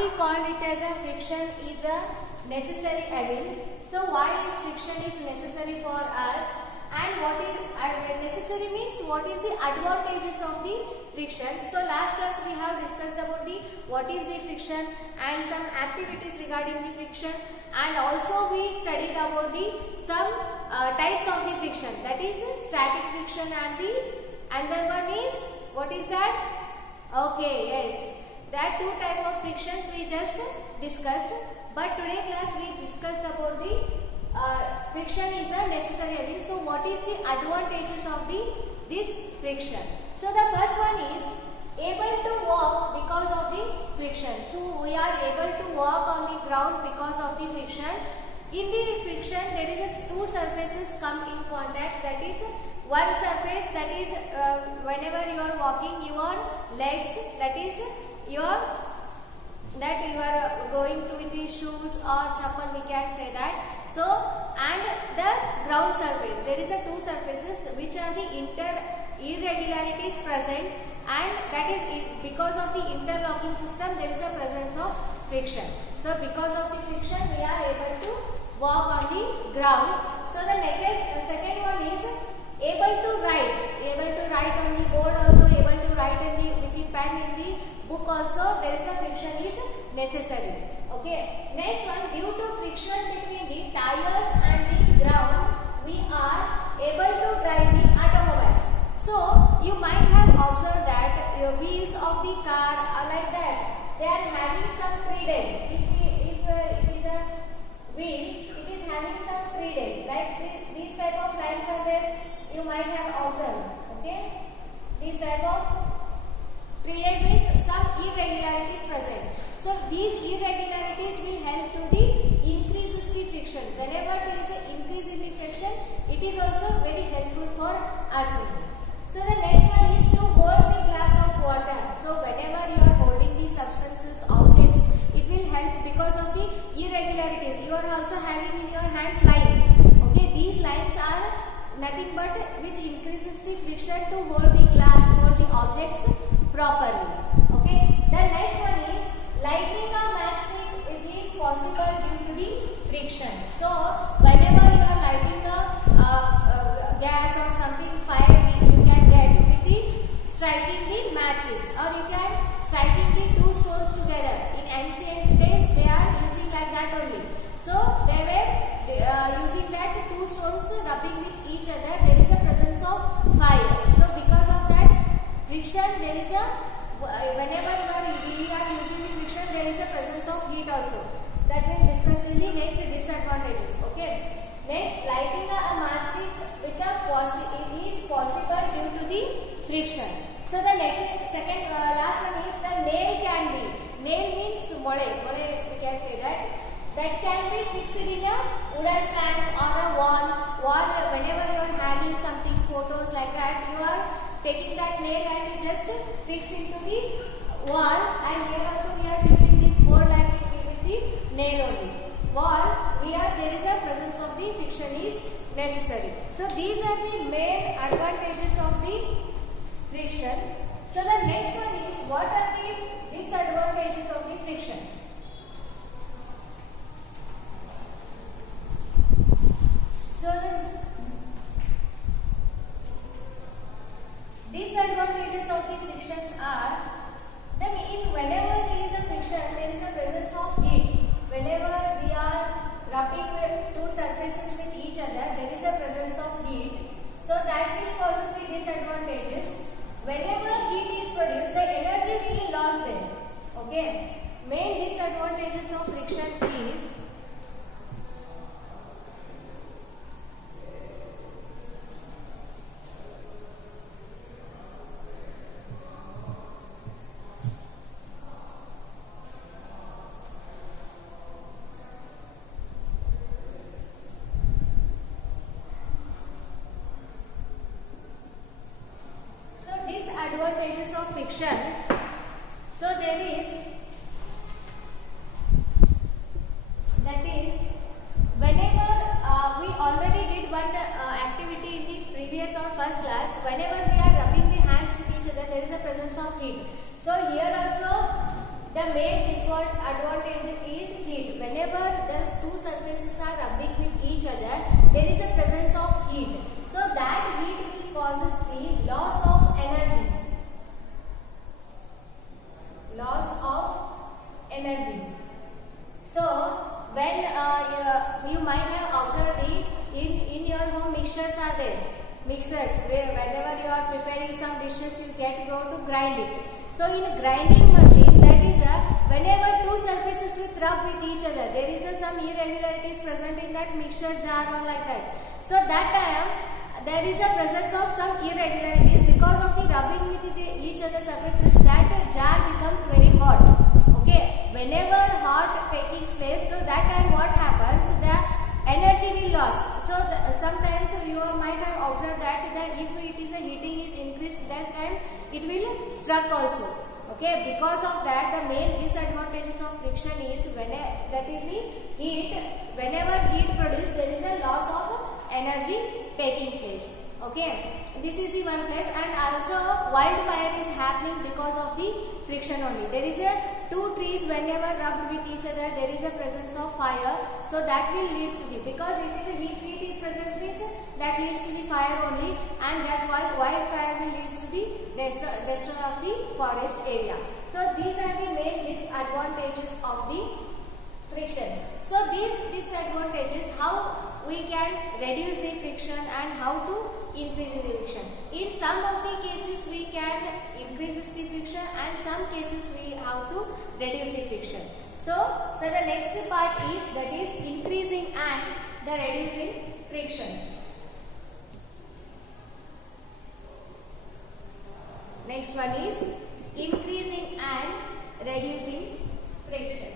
We called it as a friction is a necessary evil. So why is friction is necessary for us, and what is necessary means what is the advantages of the friction. So last class we have discussed about the what is the friction and some activities regarding the friction, and also we studied about the some types of the friction, that is static friction, and the another one is what is that? Okay, yes. That two type of frictions we just discussed, but today class we discussed about the friction is a necessary evil. So what is the advantages of this friction? So the first one is able to walk because of the friction. So we are able to walk on the ground because of the friction. In the friction there is two surfaces come in contact, that is one surface, that is whenever you are walking your legs, that is you are going to with the shoes or chappal, we can say that. So and the ground surface, there is a two surfaces which are the irregularities present, and that is because of the interlocking system there is a presence of friction. So because of the friction we are able to walk on the ground. So the next second one is able to write on the board, also able to write with the pen in the book, also there is a friction is necessary. Okay, next one, due to friction between the tires and the ground we are able to drive the automobiles. So you might have observed that your wheels of the car are like that, they are having some predate. If it is a wheel, it is having some predate, like these type of lines are there, you might have observed. Okay, this type of predate means some irregularities present. So these irregularities will help to the increases the friction. Whenever there is an increase in the friction, it is also very helpful for us. So the next one is to hold the glass of water. So whenever you are holding the substances, objects, it will help because of the irregularities. You are also having in your hands lines. Okay, these lines are nothing but which increases the friction to hold the glass, hold the objects properly. Okay, the next one is lighting a matchstick. It is possible due to the friction. So whenever you are lighting a gas or something, fire you can get with the striking the matchsticks, or you can striking the two stones together. In ancient days they are using like that only. So they were using that two stones rubbing with each other, there is a presence of fire. So because of that friction there is a whenever we are using the friction there is a presence of heat also. That we will discuss in the next disadvantages. Okay. Next, lighting a matchstick with it is possible due to the friction. So the next last one is the nail can be. Nail means mole we can say that can be fixed in a wooden plank or a wall. Whenever you are hanging something, photos like that, you are taking that nail and you just fix into the wall, and here also we are fixing this board like with the nail only. Wall, here there is a presence of the friction is necessary. So these are the main advantages of the friction. So the next one is what are the disadvantages of the friction. So the disadvantages of the frictions are that whenever there is a friction, there is a presence of heat. Whenever we are rubbing two surfaces with each other, there is a presence of heat. So that will causes the disadvantages. Whenever heat is produced, the energy will be lost there. Okay. Main disadvantages of friction is disadvantages of friction. So there is, that is, whenever we already did one activity in the previous or first class, whenever we are rubbing the hands with each other, there is a presence of heat. So here also the main disadvantage is heat. Whenever those two surfaces are rubbing with each other, there is a presence of heat. So that heat will causes the loss of energy. Loss of energy. So when you might have observed in your home mixtures are there. Mixers, whenever you are preparing some dishes, you go to grind it. So in a grinding machine, that is whenever two surfaces will rub with each other, there is some irregularities present in that mixture jar or like that. So that time there is a presence of some irregularities because of the rubbing with each other surfaces. That jar becomes very hot. Okay, whenever hot taking place, so that time what happens? The energy will lose. So sometimes you might have observed that if it is a heating is increased, that time it will struck also. Okay, because of that the main disadvantages of friction is that is the heat. Whenever heat produced, there is a loss of energy taking place. Okay, this is the one place, and also wildfire is happening because of the friction only. There is two trees whenever rubbed with each other, there is a presence of fire. So that will lead to the, because it is a heat is present means that leads to the fire only, and that wildfire will lead to the destruction of the forest area. So these are the main disadvantages of the friction. So these disadvantages, how we can reduce the friction and how to increase the friction. In some of the cases we can increase the friction, and some cases we have to reduce the friction. So the next part is, that is increasing and the reducing friction. Next one is increasing and reducing friction.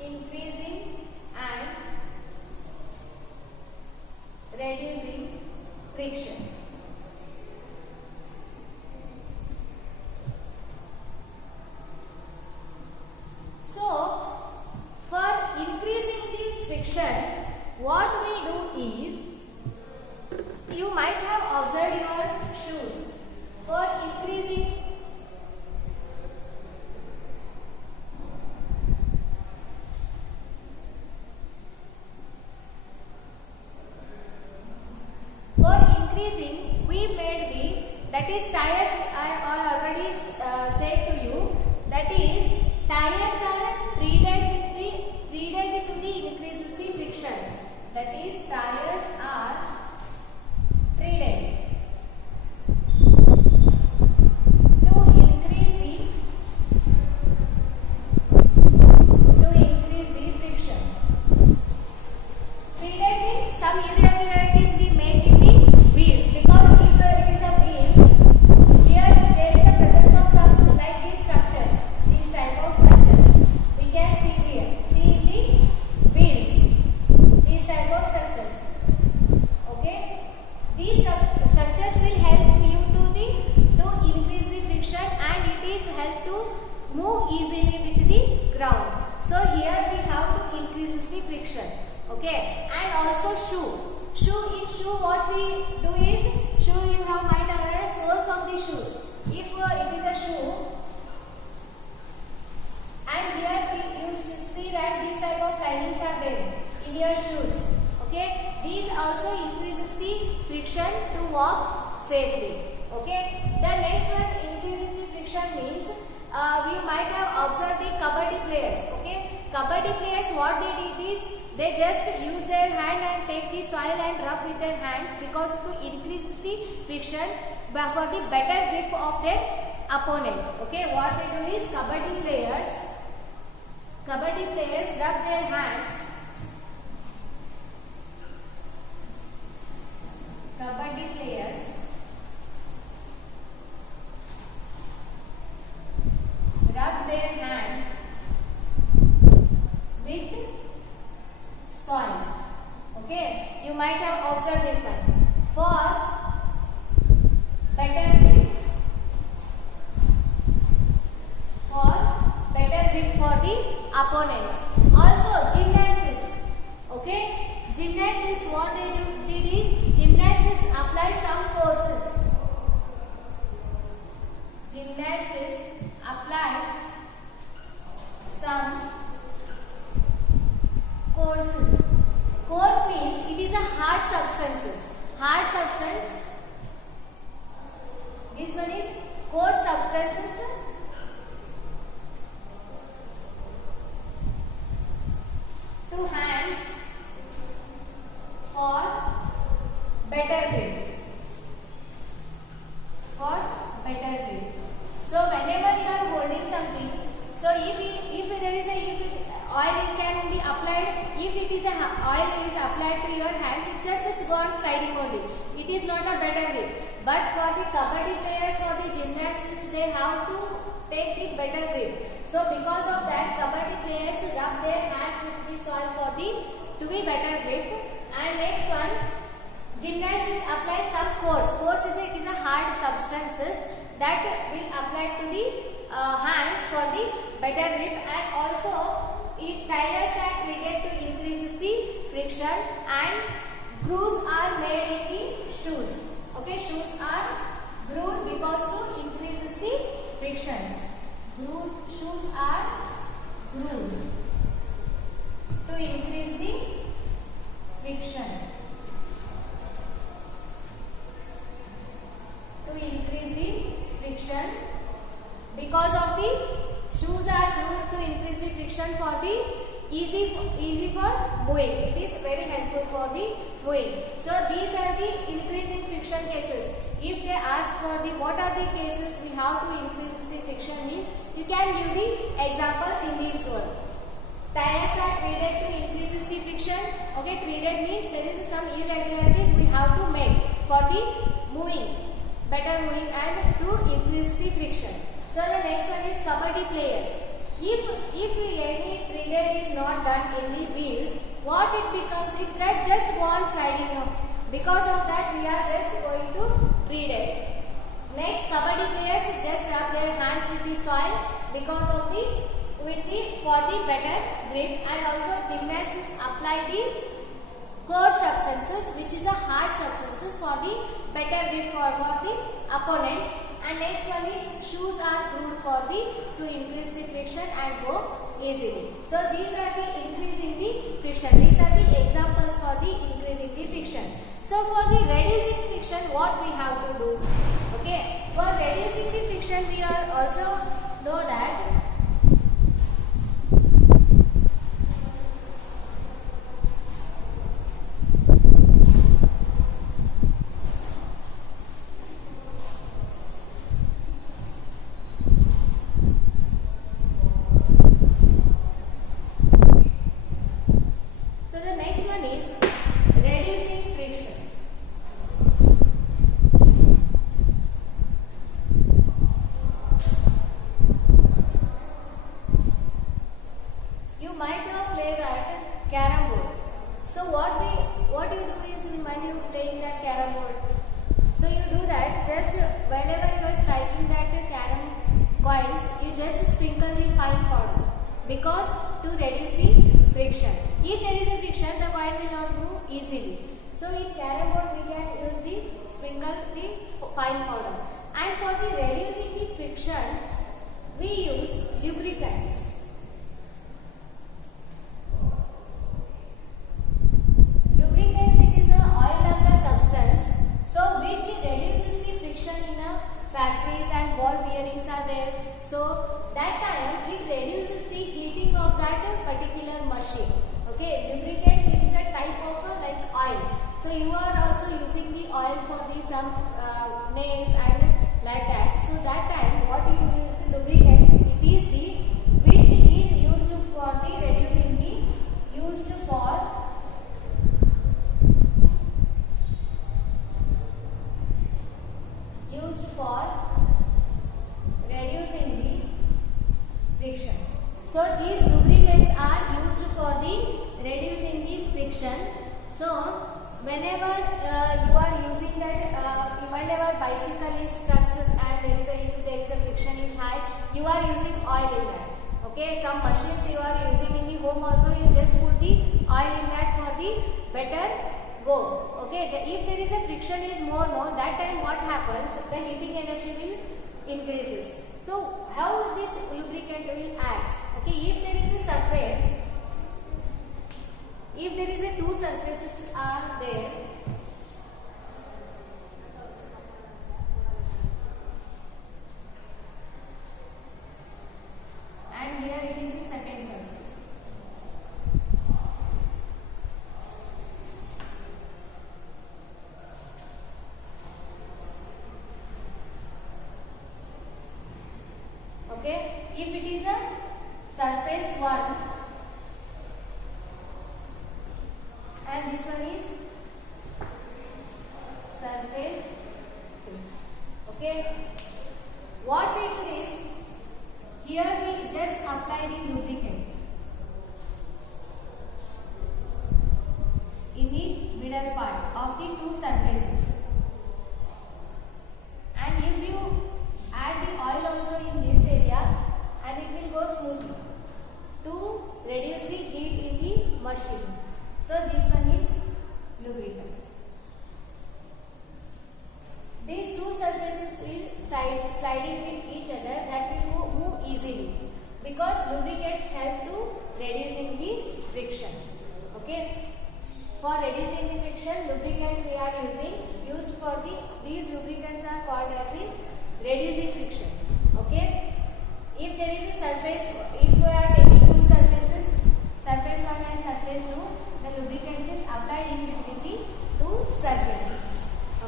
Increasing and reducing friction. So for increasing the friction, what we do is, you might have observed your shoes. For increasing we made that is tires. I already said to you, that is tires are treated to the increases the friction. That is tires are treated to increase the friction. Treated means some irregularities we make in the wheels, because if it is a wheel, here there is a presence of some like these structures, these type of structures we can see here, see in the wheels, these type of structures. Okay, these structures will help you to increase the friction, and it is help to move easily with the ground. So here we have to increase the friction. Okay, and also shoe, what we do is, shoe you have might have a soles of the shoes. If it is a shoe, and here you should see that these type of linings are there in your shoes. Okay, these also increases the friction to walk safely. Okay, the next one increases the friction means, we might have observed the kabaddi players. Okay, kabaddi players, what they did is, they just use their hand and take the soil and rub with their hands, because to increase the friction for the better grip of their opponent. Okay, what they do is, kabaddi players rub their hands. Kabaddi players rub their hands with soil. Okay, you might have observed this one. For better grip, for the opponents. Also gymnastics. Okay, gymnastics, what they did is, gymnastics apply some forces. gymnasts apply some courses. Course means it is a hard substances. Hard substance. This one is coarse substances to hands for better grip. For better grip. So whenever you are holding something, so if there is oil can be applied, if it is oil is applied to your hands, it just is gone sliding only. It is not a better grip. But for the kabaddi players, for the gymnasts, they have to take the better grip. So because of that, kabaddi players rub their hands with the soil for the to be better grip. And next one, gymnasts apply some coarse. Coarse is a hard substances that will apply to the hands for the better grip, and also tires are treated to increase the friction, and grooves are made in the shoes. Okay, shoes are grooved because to increase the friction. Shoes are grooved to increase the friction. To increase the friction, because of the shoes are grooved to increase the friction for the easy for moving. It is very helpful for the moving. So these are the increase in friction cases. If they ask for the what are the cases we have to increase the friction means, you can give the examples in this word. Tires are treated to increase the friction. Okay, treated means there is some irregularities we have to make for the moving, better moving, and to increase the friction. So the next one is kabaddi players. If any treated is not done in the wheels, what it becomes, it gets just go on sliding now. Because of that, we are just going to treat it. Next, kabaddi players just rub their hands with the soil because of for the better grip, and also gymnasts apply the coarse substances, which is a hard substances for the better grip for the opponents. And next one is shoes are grooved for to increase the friction and go easily. So these are the increase in the friction. These are the examples for the increase in the friction. So for the reducing friction, what we have to do? Okay, for reducing the friction, we are also know that carrom board. So what you do is when you playing that carrom board, so you do that just whenever you are striking that carrom coins, you just sprinkle the fine powder because to reduce the friction. If there is a friction, the coin will not move easily. So in carrom board we can use the sprinkle the fine powder, and for the reducing the friction we use lubricants. Factories and ball bearings are there. So that time it reduces the heating of that particular machine. Okay, lubricants, it is a type of like oil. So you are also using the oil for the some nails and like that. So that time what you use the lubricant, it is the which is used for the reducing the used for reducing the friction. So these lubricants are used for the reducing the friction. So whenever you are using that, whenever bicycle is stuck and if there is a friction is high, you are using oil in that. Okay, some machines you are using in the home also, you just put the oil in that for the better go. Okay, if there is a friction is more, no, that time what happens, the heating energy will increases. So how this lubricant will act? Okay, if there is a surface, if there is a two surfaces are there, and here it is the second surface. Okay, if it is a surface 1 and this one is surface 2. Okay, what we do is, here we just apply the lubricants in the middle part of the two surfaces, and if you add the oil also in this area, and it will go smoothly to reduce the heat in the machine. So this one is lubricant. These two surfaces will sliding with each other, that will move easily because lubricants help to reducing the friction. Okay, for reducing the friction, lubricants we are used for these lubricants are called as the reducing friction. Okay, if there is a surface, if we are taking two surfaces, surface 1 and surface 2, the lubricants is applied in the two surfaces.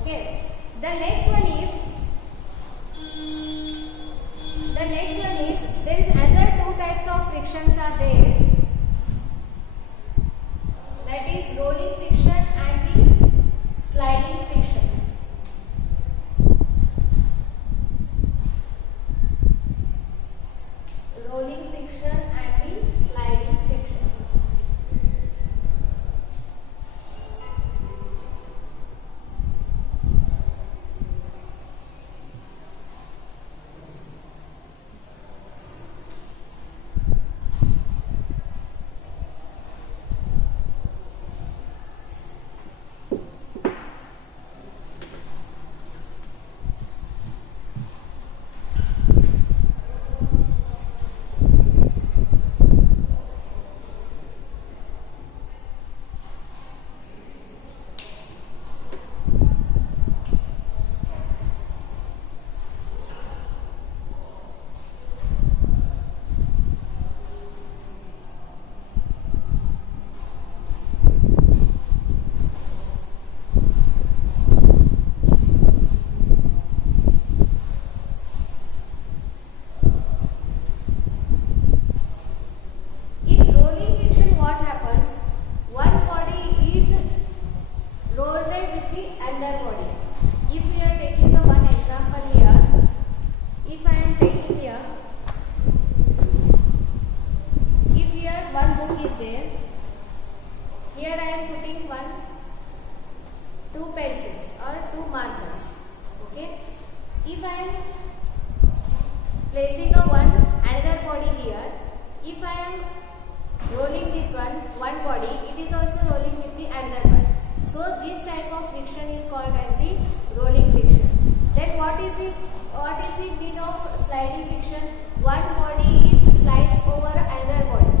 Okay, the next one is there is other two types of frictions are there, that is rolling friction and the sliding friction. Rolling friction and the sliding friction. Two pencils or two markers. Okay, if I am placing another body here, if I am rolling this one body, it is also rolling with the another one. So this type of friction is called as the rolling friction. Then what is the mean of sliding friction? One body is slides over another body.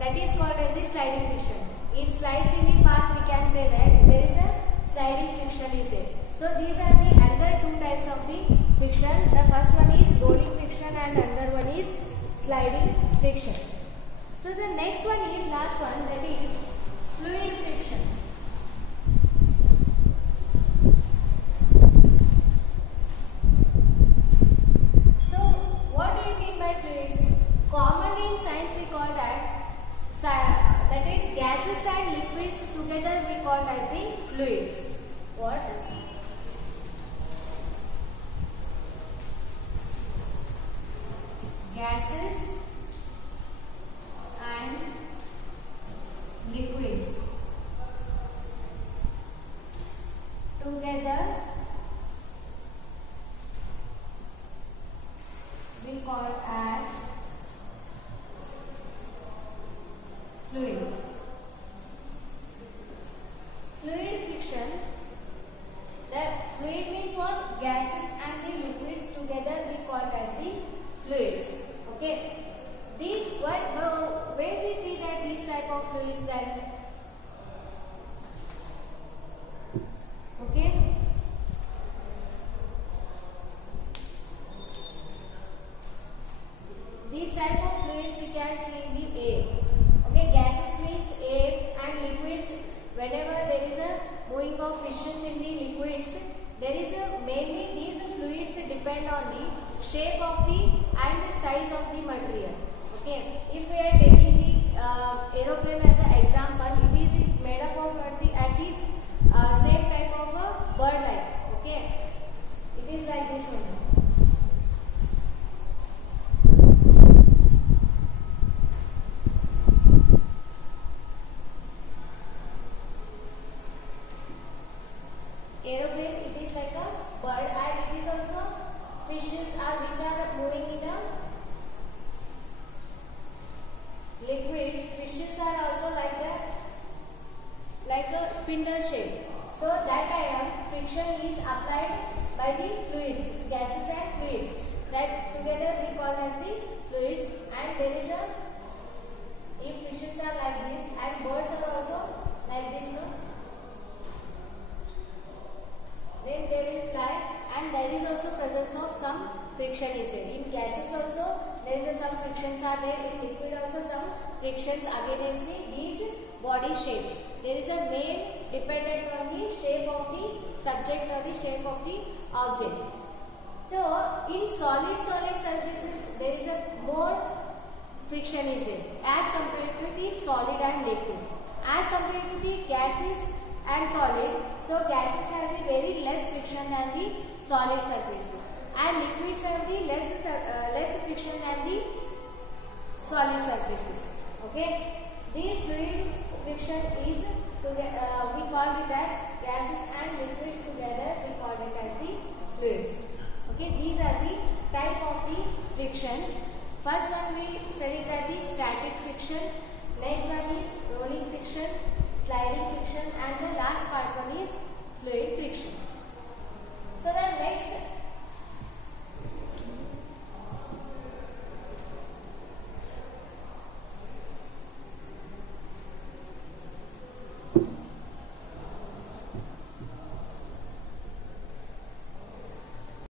That is called as the sliding friction. It slides in the path, we can say that there is a sliding friction is there. So these are the other two types of the friction. The first one is rolling friction and another one is sliding friction. So the next one is last one, that is fluid friction. So what do you mean by fluids? Commonly in science we call that is gases and liquids together we call as the fluids. What? Gases and liquids together we call as fluids. Fluid friction, the fluid means what? Gases and the liquids together we call can see in the air. Okay, gases means air, and liquids, whenever there is a moving of fishes in the liquids, there is a mainly these fluids depend on the shape of the and the size of the material. Okay, if we are taking the aeroplane as an example, it is made up of at least same type of a bird like. Okay, it is like this only. Aeroplane, it is like a bird, and it is also fishes are which are moving in a liquids. Fishes are also like a spindle shape. So that iron friction is applied by the fluids, gases and fluids. That together we call as the fluids. And there is a, if fishes are like this and birds are also like this, no? Then they will fly, and there is also presence of some friction is there. In gases also there is some frictions are there. In liquid also some frictions against these body shapes. There is a main dependent on the shape of the subject or the shape of the object. So in solid surfaces there is a more friction is there as compared to the solid and liquid. As compared to the gases and solid, so gases has a very less friction than the solid surfaces, and liquids have the less friction than the solid surfaces. Okay, these fluid friction is we call it as gases and liquids